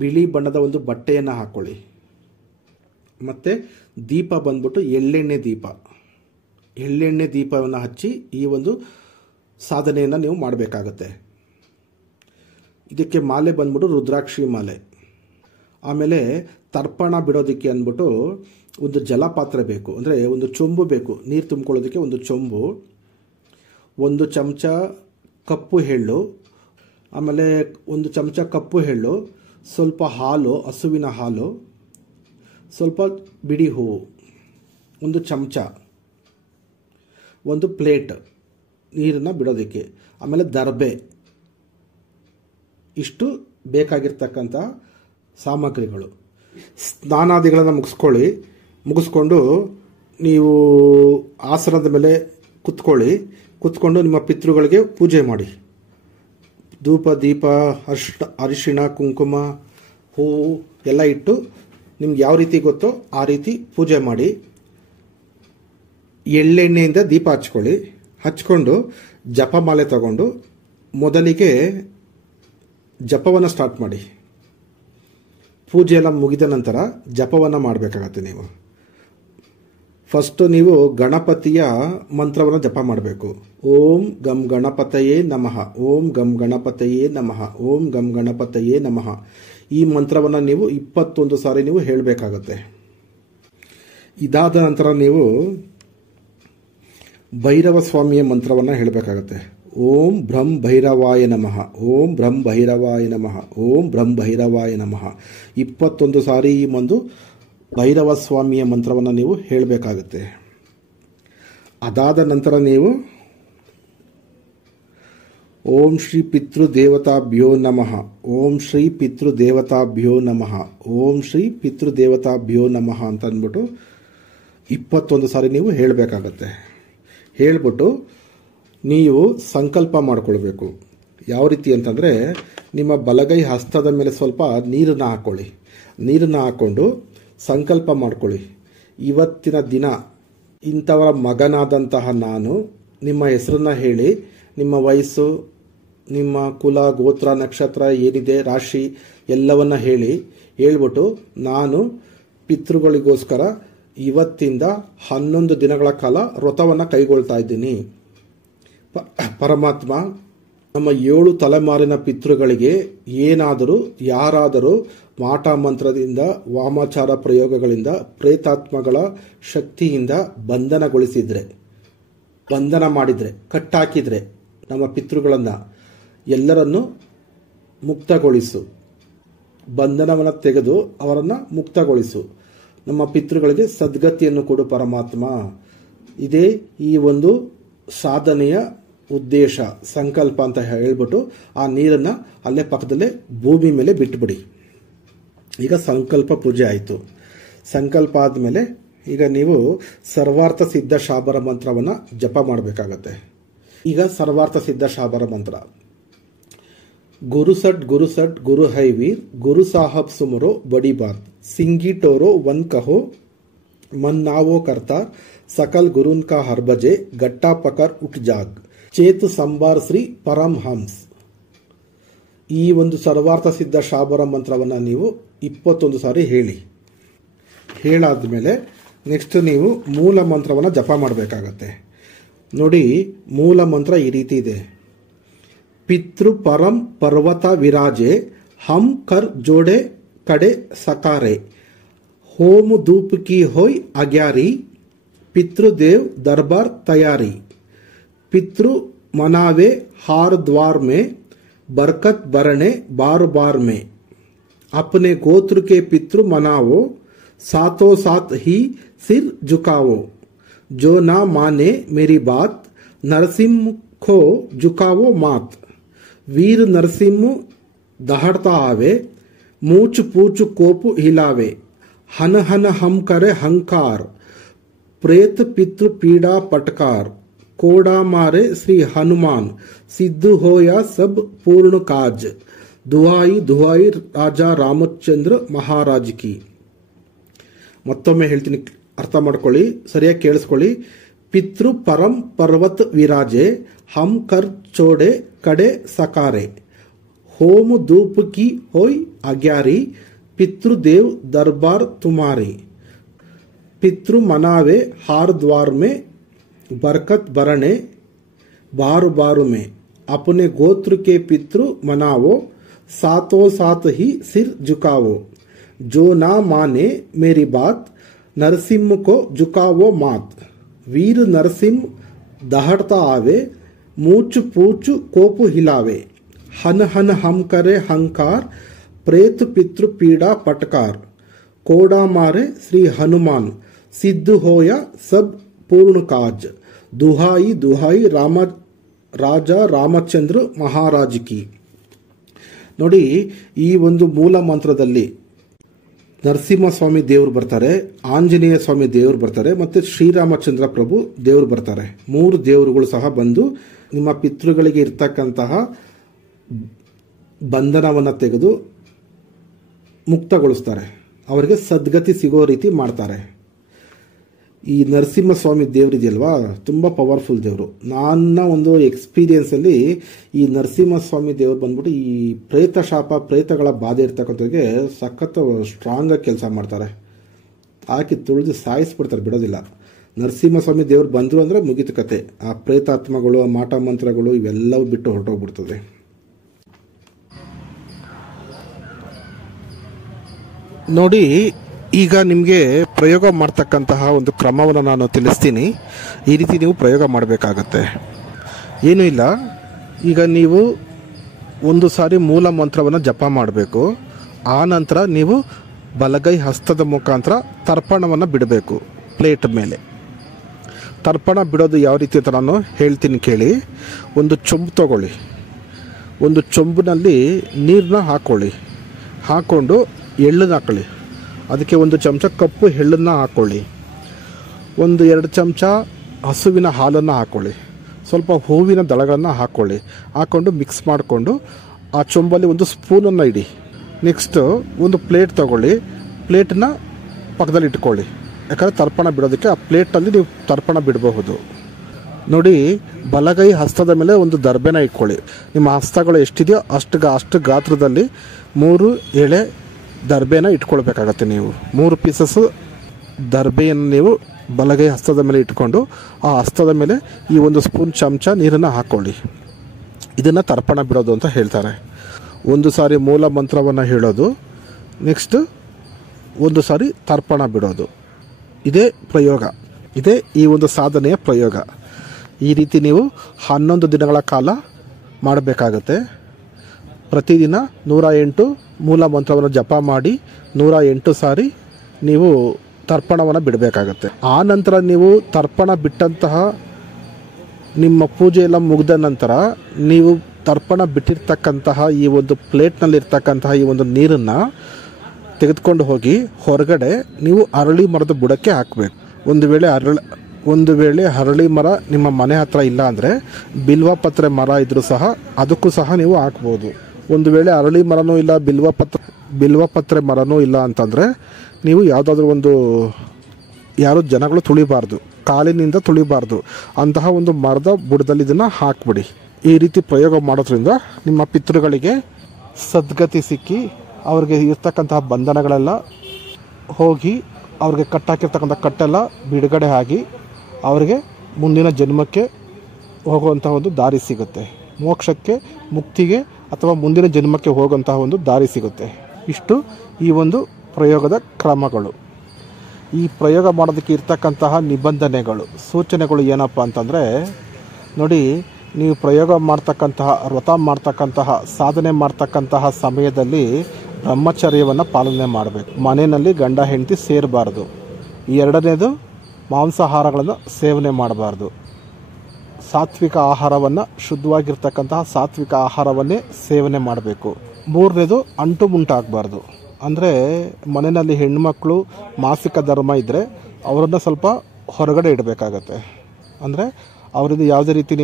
ಬಿಳಿ ಬಣ್ಣದ ಒಂದು ಬಟ್ಟೆಯನ್ನು ಹಾಕೊಳ್ಳಿ. ಮತ್ತು ದೀಪ ಬಂದ್ಬಿಟ್ಟು ಎಳ್ಳೆಣ್ಣೆ ದೀಪವನ್ನು ಹಚ್ಚಿ ಈ ಒಂದು ಸಾಧನೆಯನ್ನು ನೀವು ಮಾಡಬೇಕಾಗತ್ತೆ. ಇದಕ್ಕೆ ಮಾಲೆ ಬಂದ್ಬಿಟ್ಟು ರುದ್ರಾಕ್ಷಿ ಮಾಲೆ. ಆಮೇಲೆ ತರ್ಪಣ ಬಿಡೋದಕ್ಕೆ ಅಂದ್ಬಿಟ್ಟು ಒಂದು ಜಲಪಾತ್ರೆ ಬೇಕು, ಅಂದರೆ ಒಂದು ಚೊಂಬು ಬೇಕು, ನೀರು ತುಂಬಿಕೊಳ್ಳೋದಕ್ಕೆ ಒಂದು ಚೊಂಬು, 1 ಚಮಚ ಕಪ್ಪು ಎಳ್ಳು, ಆಮೇಲೆ 1 ಚಮಚ ಕಪ್ಪು ಎಳ್ಳು, ಸ್ವಲ್ಪ ಹಾಲು, ಹಸುವಿನ ಹಾಲು, ಸ್ವಲ್ಪ ಬಿಡಿ ಹೂವು, 1 ಚಮಚ, ಒಂದು ಪ್ಲೇಟ್ ನೀರನ್ನು ಬಿಡೋದಕ್ಕೆ, ಆಮೇಲೆ ದರ್ಬೆ. ಇಷ್ಟು ಬೇಕಾಗಿರ್ತಕ್ಕಂಥ ಸಾಮಗ್ರಿಗಳು. ಸ್ನಾನಾದಿಗಳನ್ನು ಮುಗಿಸ್ಕೊಂಡು ನೀವು ಆಸನದ ಮೇಲೆ ಕುತ್ಕೊಂಡು ನಿಮ್ಮ ಪಿತೃಗಳಿಗೆ ಪೂಜೆ ಮಾಡಿ. ಧೂಪ ದೀಪ ಅರಿಶಿಣ ಕುಂಕುಮ ಹೂವು ಎಲ್ಲ ಇಟ್ಟು ನಿಮ್ಗೆ ಯಾವ ರೀತಿ ಗೊತ್ತೋ ಆ ರೀತಿ ಪೂಜೆ ಮಾಡಿ. ಎಳ್ಳೆಣ್ಣೆಯಿಂದ ದೀಪ ಹಚ್ಕೊಂಡು ಜಪಮಾಲೆ ತಗೊಂಡು ಮೊದಲಿಗೆ ಜಪವನ್ನು ಸ್ಟಾರ್ಟ್ ಮಾಡಿ. ಪೂಜೆ ಎಲ್ಲ ಮುಗಿದ ನಂತರ ಜಪವನ್ನು ಮಾಡಬೇಕಾಗತ್ತೆ. ನೀವು ಫಸ್ಟು ನೀವು ಗಣಪತಿಯ ಮಂತ್ರವನ್ನು ಜಪ ಮಾಡಬೇಕು. ಓಂ ಗಂ ಗಣಪತಯೇ ನಮಃ, ಓಂ ಗಂ ಗಣಪತಯೇ ನಮಃ, ಓಂ ಗಂ ಗಣಪತಯೇ ನಮಃ. ಈ ಮಂತ್ರವನ್ನು ನೀವು 21 ಸಾರಿ ನೀವು ಹೇಳಬೇಕಾಗತ್ತೆ. ಇದಾದ ನಂತರ ನೀವು ಭೈರವ ಸ್ವಾಮಿಯ ಮಂತ್ರವನ್ನು ಹೇಳಬೇಕಾಗತ್ತೆ. ಓಂ ಬ್ರಹ್ಮ ಭೈರವಾಯ ನಮಃ, ಓಂ ಬ್ರಹ್ಮ ಭೈರವಾಯ ನಮಃ, ಓಂ ಬ್ರಹ್ಮ ಭೈರವಾಯ ನಮಃ 21 ಸಾರಿ ಈ ಒಂದು ಭೈರವ ಸ್ವಾಮಿಯ ಮಂತ್ರವನ್ನು ನೀವು ಹೇಳಬೇಕಾಗತ್ತೆ. ಅದಾದ ನಂತರ ನೀವು ಓಂ ಶ್ರೀ ಪಿತೃದೇವತಾಭ್ಯೋ ನಮಃ, ಓಂ ಶ್ರೀ ಪಿತೃದೇವತಾಭ್ಯೋ ನಮಃ, ಓಂ ಶ್ರೀ ಪಿತೃದೇವತಾಭ್ಯೋ ನಮಃ ಅಂತ ಅಂದ್ಬಿಟ್ಟು 21 ಸಾರಿ ನೀವು ಹೇಳಬೇಕಾಗತ್ತೆ. ಹೇಳ್ಬಿಟ್ಟು ನೀವು ಸಂಕಲ್ಪ ಮಾಡಿಕೊಳ್ಬೇಕು. ಯಾವ ರೀತಿ ಅಂತಂದರೆ, ನಿಮ್ಮ ಬಲಗೈ ಹಸ್ತದ ಮೇಲೆ ಸ್ವಲ್ಪ ನೀರನ್ನು ಹಾಕ್ಕೊಳ್ಳಿ. ನೀರನ್ನು ಹಾಕ್ಕೊಂಡು ಸಂಕಲ್ಪ ಮಾಡ್ಕೊಳ್ಳಿ. ಇವತ್ತಿನ ದಿನ ಇಂಥವರ ಮಗನಾದಂತಹ ನಾನು ನಿಮ್ಮ ಹೆಸರನ್ನು ಹೇಳಿ, ನಿಮ್ಮ ವಯಸ್ಸು, ನಿಮ್ಮ ಕುಲ, ಗೋತ್ರ, ನಕ್ಷತ್ರ ಏನಿದೆ, ರಾಶಿ ಎಲ್ಲವನ್ನ ಹೇಳ್ಬಿಟ್ಟು ನಾನು ಪಿತೃಗಳಿಗೋಸ್ಕರ ಇವತ್ತಿಂದ 11 ದಿನಗಳ ಕಾಲ ವ್ರತವನ್ನು ಕೈಗೊಳ್ತಾ ಇದ್ದೀನಿ. ಪರಮಾತ್ಮ ನಮ್ಮ 7 ತಲೆಮಾರಿನ ಪಿತೃಗಳಿಗೆ ಏನಾದರೂ ಯಾರಾದರೂ ಮಾಟ ಮಂತ್ರದಿಂದ, ವಾಮಾಚಾರ ಪ್ರಯೋಗಗಳಿಂದ, ಪ್ರೇತಾತ್ಮಗಳ ಶಕ್ತಿಯಿಂದ ಬಂಧನಗೊಳಿಸಿದ್ರೆ, ಬಂಧನ ಮಾಡಿದರೆ, ಕಟ್ಟಾಕಿದ್ರೆ ನಮ್ಮ ಪಿತೃಗಳನ್ನು ಎಲ್ಲರನ್ನು ಮುಕ್ತಗೊಳಿಸು. ಬಂಧನವನ್ನು ತೆಗೆದು ಅವರನ್ನು ಮುಕ್ತಗೊಳಿಸು. ನಮ್ಮ ಪಿತೃಗಳಿಗೆ ಸದ್ಗತಿಯನ್ನು ಕೊಡು ಪರಮಾತ್ಮ. ಇದೇ ಈ ಒಂದು ಸಾಧನೆಯ ಉದ್ದೇಶ, ಸಂಕಲ್ಪ ಅಂತ ಹೇಳ್ಬಿಟ್ಟು ಆ ನೀರನ್ನು ಅಲ್ಲೇ ಪಕ್ಕದಲ್ಲೇ ಭೂಮಿ ಮೇಲೆ ಬಿಟ್ಟುಬಿಡಿ. ಈಗ ಸಂಕಲ್ಪ ಪೂಜೆ ಆಯಿತು. ಸಂಕಲ್ಪ ಆದಮೇಲೆ ಈಗ ನೀವು ಸರ್ವಾರ್ಥ ಸಿದ್ಧ ಶಾಬರ ಮಂತ್ರವನ್ನು ಜಪ ಮಾಡಬೇಕಾಗತ್ತೆ. ಈಗ ಸರ್ವಾರ್ಥ ಸಿದ್ಧ ಶಾಬರ ಮಂತ್ರ. ಗುರು ಸಟ್ ಗುರು ಹೈವೀರ್, ಗುರು ಸಾಹಬ್ ಸುಮರೋ ಬಡಿ ಬಾತ್, ಸಿಂಗಿ ಟೋರೋ वन कहो मन नावो करता, सकल गुरुन का हर बजे गट्टा पकर उठ जाग, चेत संबार ಶ್ರೀ ಪರಮಹಂಸ್. ಈ ಒಂದು ಸರ್ವಾರ್ಥ ಸಿದ್ಧ ಶಾಬರ ಮಂತ್ರವನ್ನು ನೀವು 21 ಸಾರಿ ಹೇಳಾದ್ಮೇಲೆ ನೆಕ್ಸ್ಟ್ ನೀವು ಮೂಲ ಮಂತ್ರವನ್ನು ಜಪ ಮಾಡಬೇಕಾಗತ್ತೆ. ನೋಡಿ, ಮೂಲ ಮಂತ್ರ ಈ ರೀತಿ ಇದೆ. ಪಿತೃ ಪರಂ ಪರ್ವತ ವಿರಾಜೆ, ಹಂ ಕರ್ ಜೋಡೆ ಕಡೆ ಸಕಾರೆ, ಹೋಮ ಧೂಪ್ ಕಿ ಹೋಯ್ ಅಗ್ಯಾರಿ, पितृदेव दरबार तैयारी, पितृ मनावे हार द्वार में, बरकत बरने बार बार में, अपने गोत्र के पितृ मनावो, साथों साथ ही सिर झुकाओ, जो ना माने मेरी बात, नरसिंह को झुकाओ मात, वीर नरसिंह दहड़ता आवे, मूछ पूछ कोप हिलावे, हन हन हम करे हंकार, प्रेत पितृ पीड़ा पटकार, कोड़ा मारे श्री हनुमान, सिद्ध होया सब पूर्ण काज, दुहाई दुहाई राजा रामचंद्र महाराज की. ಮತ್ತೊಮ್ಮೆ ಹೇಳ್ತೀನಿ, ಅರ್ಥ ಮಾಡ್ಕೊಳ್ಳಿ, ಸರಿಯಾಗಿ ಕೇಳಿಸ್ಕೊಳ್ಳಿ. ಪಿತೃ ಪರಂ ಪರ್ವತ ವಿರಾಜೆ, ಹಮ್ ಕರ್ ಚೋಡೆ ಕಡೆ ಸಕಾರೆ, ಹೋಮ ಧೂಪ ಕಿ ಹೋಯ್ ಅಗ್ಯಾರಿ, ಪಿತೃದೇವ್ ದರ್ಬಾರ್ ತುಮಾರಿ, पितृ मनावे हार द्वार में, बरकत बरने बार बार में, अपने गोत्र के पितृ मनावो, साथों साथ ही सिर झुकावो, जो ना माने मेरी बात, नरसिंह को झुकावो मात, वीर नरसिंह दहड़ता आवे, मूछ पूछ कोप हिलावे, हन हन हम करे हंकार, प्रेत पितृ पीड़ा पटकार, कोड़ा मारे श्री हनुमान, सिद्ध होया सब पूर्ण काज, दुहाई दुहाई ರಾಜ ರಾಮಚಂದ್ರ ಮಹಾರಾಜ್ ಕಿ. ನೋಡಿ, ಈ ಒಂದು ಮೂಲ ಮಂತ್ರದಲ್ಲಿ ನರಸಿಂಹಸ್ವಾಮಿ ದೇವರು ಬರ್ತಾರೆ, ಆಂಜನೇಯ ಸ್ವಾಮಿ ದೇವರು ಬರ್ತಾರೆ, ಮತ್ತೆ ಶ್ರೀರಾಮಚಂದ್ರ ಪ್ರಭು ದೇವರು ಬರ್ತಾರೆ. 3 ದೇವರುಗಳು ಸಹ ಬಂದು ನಿಮ್ಮ ಪಿತೃಗಳಿಗೆ ಇರ್ತಕ್ಕಂತಹ ಬಂಧನವನ್ನು ತೆಗೆದು ಮುಕ್ತಗೊಳಿಸ್ತಾರೆ, ಅವರಿಗೆ ಸದ್ಗತಿ ಸಿಗೋ ರೀತಿ ಮಾಡ್ತಾರೆ. ಈ ನರಸಿಂಹಸ್ವಾಮಿ ದೇವರಿದೆಯಲ್ವಾ, ತುಂಬ ಪವರ್ಫುಲ್ ದೇವರು. ನನ್ನ ಒಂದು ಎಕ್ಸ್ಪೀರಿಯನ್ಸಲ್ಲಿ ಈ ನರಸಿಂಹಸ್ವಾಮಿ ದೇವರು ಬಂದ್ಬಿಟ್ಟು ಈ ಪ್ರೇತ ಶಾಪ, ಪ್ರೇತಗಳ ಬಾಧೆ ಇರ್ತಕ್ಕಂಥವ್ರಿಗೆ ಸಖತ್ ಸ್ಟ್ರಾಂಗ್ ಆಗಿ ಕೆಲಸ ಮಾಡ್ತಾರೆ. ಹಾಕಿ ತುಳಿದು ಸಾಯಿಸ್ಬಿಡ್ತಾರೆ, ಬಿಡೋದಿಲ್ಲ. ನರಸಿಂಹಸ್ವಾಮಿ ದೇವರು ಬಂದರು ಅಂದರೆ ಮುಗಿತು ಕತೆ. ಆ ಪ್ರೇತಾತ್ಮಗಳು, ಆ ಮಾಟ ಮಂತ್ರಗಳು ಇವೆಲ್ಲವೂ ಬಿಟ್ಟು ಹೊರಟೋಗ್ಬಿಡ್ತದೆ. ನೋಡಿ, ಈಗ ನಿಮಗೆ ಪ್ರಯೋಗ ಮಾಡ್ತಕ್ಕಂತಹ ಒಂದು ಕ್ರಮವನ್ನು ನಾನು ತಿಳಿಸ್ತೀನಿ. ಈ ರೀತಿ ನೀವು ಪ್ರಯೋಗ ಮಾಡಬೇಕಾಗತ್ತೆ. ಏನೂ ಇಲ್ಲ, ಈಗ ನೀವು ಒಂದು ಸಾರಿ ಮೂಲ ಮಂತ್ರವನ್ನು ಜಪ ಮಾಡಬೇಕು. ಆ ನಂತರ ನೀವು ಬಲಗೈ ಹಸ್ತದ ಮುಖಾಂತರ ತರ್ಪಣವನ್ನು ಬಿಡಬೇಕು ಪ್ಲೇಟ್ ಮೇಲೆ. ತರ್ಪಣ ಬಿಡೋದು ಯಾವ ರೀತಿ ಅಂತ ನಾನು ಹೇಳ್ತೀನಿ ಕೇಳಿ. ಒಂದು ಚೊಂಬು ತಗೊಳ್ಳಿ, ಒಂದು ಚೊಂಬಿನಲ್ಲಿ ನೀರನ್ನ ಹಾಕ್ಕೊಂಡು ಎಳ್ಳನ್ನು ಹಾಕೊಳ್ಳಿ. ಅದಕ್ಕೆ 1 ಚಮಚ ಕಪ್ಪು ಎಳ್ಳನ್ನು ಹಾಕ್ಕೊಳ್ಳಿ. 1-2 ಚಮಚ ಹಸುವಿನ ಹಾಲನ್ನು ಹಾಕ್ಕೊಳ್ಳಿ. ಸ್ವಲ್ಪ ಹೂವಿನ ದಳಗಳನ್ನು ಹಾಕ್ಕೊಂಡು ಮಿಕ್ಸ್ ಮಾಡಿಕೊಂಡು ಆ ಚೊಂಬಲ್ಲಿ 1 ಸ್ಪೂನನ್ನು ಇಡಿ. ನೆಕ್ಸ್ಟು ಒಂದು ಪ್ಲೇಟ್ ತಗೊಳ್ಳಿ, ಪ್ಲೇಟನ್ನ ಪಕ್ಕದಲ್ಲಿ ಇಟ್ಕೊಳ್ಳಿ. ಯಾಕಂದರೆ ತರ್ಪಣ ಬಿಡೋದಕ್ಕೆ ಆ ಪ್ಲೇಟಲ್ಲಿ ನೀವು ತರ್ಪಣ ಬಿಡಬಹುದು. ನೋಡಿ, ಬಲಗೈ ಹಸ್ತದ ಮೇಲೆ ಒಂದು ದರ್ಬೆನ ಇಟ್ಕೊಳ್ಳಿ. ನಿಮ್ಮ ಹಸ್ತಗಳು ಎಷ್ಟಿದೆಯೋ ಅಷ್ಟು ಗಾತ್ರದಲ್ಲಿ 3 ಎಳೆ ದರ್ಬೆನ ಇಟ್ಕೊಳ್ಬೇಕಾಗತ್ತೆ. ನೀವು 3 ಪೀಸಸ್ ದರ್ಬೆಯನ್ನು ನೀವು ಬಲಗೈ ಹಸ್ತದ ಮೇಲೆ ಇಟ್ಕೊಂಡು ಆ ಹಸ್ತದ ಮೇಲೆ ಈ 1 ಸ್ಪೂನ್ ಚಮಚ ನೀರನ್ನು ಹಾಕ್ಕೊಳ್ಳಿ. ಇದನ್ನು ತರ್ಪಣ ಬಿಡೋದು ಅಂತ ಹೇಳ್ತಾರೆ. ಒಂದು ಸಾರಿ ಮೂಲ ಮಂತ್ರವನ್ನು ಹೇಳೋದು, ನೆಕ್ಸ್ಟ್ ಒಂದು ಸಾರಿ ತರ್ಪಣ ಬಿಡೋದು. ಇದೇ ಪ್ರಯೋಗ, ಇದೇ ಈ ಒಂದು ಸಾಧನೆಯ ಪ್ರಯೋಗ. ಈ ರೀತಿ ನೀವು 11 ದಿನಗಳ ಕಾಲ ಮಾಡಬೇಕಾಗತ್ತೆ. ಪ್ರತಿದಿನ 108 ಮೂಲ ಮಂತ್ರವನ್ನು ಜಪ ಮಾಡಿ 108 ಸಾರಿ ನೀವು ತರ್ಪಣವನ್ನು ಬಿಡಬೇಕಾಗತ್ತೆ. ಆ ನಂತರ ನೀವು ತರ್ಪಣ ಬಿಟ್ಟಂತಹ ನಿಮ್ಮ ಪೂಜೆ ಎಲ್ಲ ಮುಗಿದ ನಂತರ ನೀವು ತರ್ಪಣ ಬಿಟ್ಟಿರ್ತಕ್ಕಂತಹ ಈ ಒಂದು ಪ್ಲೇಟ್ನಲ್ಲಿರ್ತಕ್ಕಂತಹ ಈ ಒಂದು ನೀರನ್ನು ತೆಗೆದುಕೊಂಡು ಹೋಗಿ ಹೊರಗಡೆ ನೀವು ಅರಳಿ ಮರದ ಬುಡಕ್ಕೆ ಹಾಕಬೇಕು. ಒಂದು ವೇಳೆ ಅರಳಿ ಮರ ನಿಮ್ಮ ಮನೆ ಹತ್ರ ಇಲ್ಲ ಅಂದರೆ ಬಿಲ್ವಪತ್ರೆ ಮರ ಇದ್ರೂ ಸಹ ಅದಕ್ಕೂ ಸಹ ನೀವು ಹಾಕ್ಬೋದು. ಒಂದು ವೇಳೆ ಅರಳಿ ಮರನೂ ಇಲ್ಲ, ಬಿಲ್ವಪತ್ರೆ ಮರನೂ ಇಲ್ಲ ಅಂತಂದರೆ ನೀವು ಯಾವುದಾದ್ರೂ ಯಾರು ಜನಗಳು ತುಳಿಬಾರ್ದು, ಕಾಲಿನಿಂದ ತುಳಿಬಾರ್ದು ಅಂತಹ ಒಂದು ಮರದ ಬುಡದಲ್ಲಿ ಇದನ್ನು ಹಾಕ್ಬಿಡಿ. ಈ ರೀತಿ ಪ್ರಯೋಗ ಮಾಡೋದ್ರಿಂದ ನಿಮ್ಮ ಪಿತೃಗಳಿಗೆ ಸದ್ಗತಿ ಸಿಕ್ಕಿ ಅವ್ರಿಗೆ ಇರ್ತಕ್ಕಂತಹ ಬಂಧನಗಳೆಲ್ಲ ಹೋಗಿ ಅವ್ರಿಗೆ ಕಟ್ಟಾಕಿರ್ತಕ್ಕಂಥ ಕಟ್ಟೆಲ್ಲ ಬಿಡುಗಡೆ ಆಗಿ ಅವರಿಗೆ ಮುಂದಿನ ಜನ್ಮಕ್ಕೆ ಹೋಗುವಂತಹ ಒಂದು ದಾರಿ ಸಿಗುತ್ತೆ. ಮೋಕ್ಷಕ್ಕೆ, ಮುಕ್ತಿಗೆ ಅಥವಾ ಮುಂದಿನ ಜನ್ಮಕ್ಕೆ ಹೋಗುವಂತಹ ಒಂದು ದಾರಿ ಸಿಗುತ್ತೆ. ಇಷ್ಟು ಈ ಒಂದು ಪ್ರಯೋಗದ ಕ್ರಮಗಳು. ಈ ಪ್ರಯೋಗ ಮಾಡೋದಕ್ಕೆ ಇರ್ತಕ್ಕಂತಹ ನಿಬಂಧನೆಗಳು, ಸೂಚನೆಗಳು ಏನಪ್ಪ ಅಂತಂದರೆ, ನೋಡಿ, ನೀವು ಪ್ರಯೋಗ ಮಾಡ್ತಕ್ಕಂತಹ, ವ್ರತ ಮಾಡ್ತಕ್ಕಂತಹ, ಸಾಧನೆ ಮಾಡ್ತಕ್ಕಂತಹ ಸಮಯದಲ್ಲಿ ಬ್ರಹ್ಮಚರ್ಯವನ್ನು ಪಾಲನೆ ಮಾಡಬೇಕು. ಮನೆಯಲ್ಲಿ ಗಂಡ ಹೆಂಡತಿ ಸೇರಬಾರ್ದು. ಎರಡನೇದು, ಮಾಂಸಾಹಾರಗಳನ್ನು ಸೇವನೆ ಮಾಡಬಾರ್ದು. ಸಾತ್ವಿಕ ಆಹಾರವನ್ನು, ಶುದ್ಧವಾಗಿರ್ತಕ್ಕಂತಹ ಸಾತ್ವಿಕ ಆಹಾರವನ್ನೇ ಸೇವನೆ ಮಾಡಬೇಕು. ಮೂರನೇದು, ಅಂಟು ಮುಂಟಾಗಬಾರ್ದು. ಅಂದರೆ ಮನೆಯಲ್ಲಿ ಹೆಣ್ಮಕ್ಳು ಮಾಸಿಕ ಧರ್ಮ ಇದ್ದರೆ ಅವರನ್ನು ಸ್ವಲ್ಪ ಹೊರಗಡೆ ಇಡಬೇಕಾಗತ್ತೆ. ಅಂದರೆ ಅವರಿಂದ ಯಾವುದೇ ರೀತಿ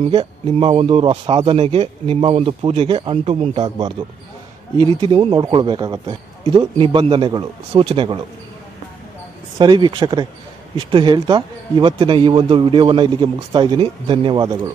ನಿಮ್ಮ ಒಂದು ಸಾಧನೆಗೆ, ನಿಮ್ಮ ಒಂದು ಪೂಜೆಗೆ ಅಂಟು ಮುಂಟಾಗಬಾರ್ದು. ಈ ರೀತಿ ನೀವು ನೋಡ್ಕೊಳ್ಬೇಕಾಗತ್ತೆ. ಇದು ನಿಬಂಧನೆಗಳು, ಸೂಚನೆಗಳು. ಸರಿ ವೀಕ್ಷಕರೇ, ಇಷ್ಟು ಹೇಳ್ತಾ ಇವತ್ತಿನ ಈ ಒಂದು ವಿಡಿಯೋವನ್ನು ಇಲ್ಲಿಗೆ ಮುಗಿಸ್ತಾ ಇದ್ದೀನಿ. ಧನ್ಯವಾದಗಳು.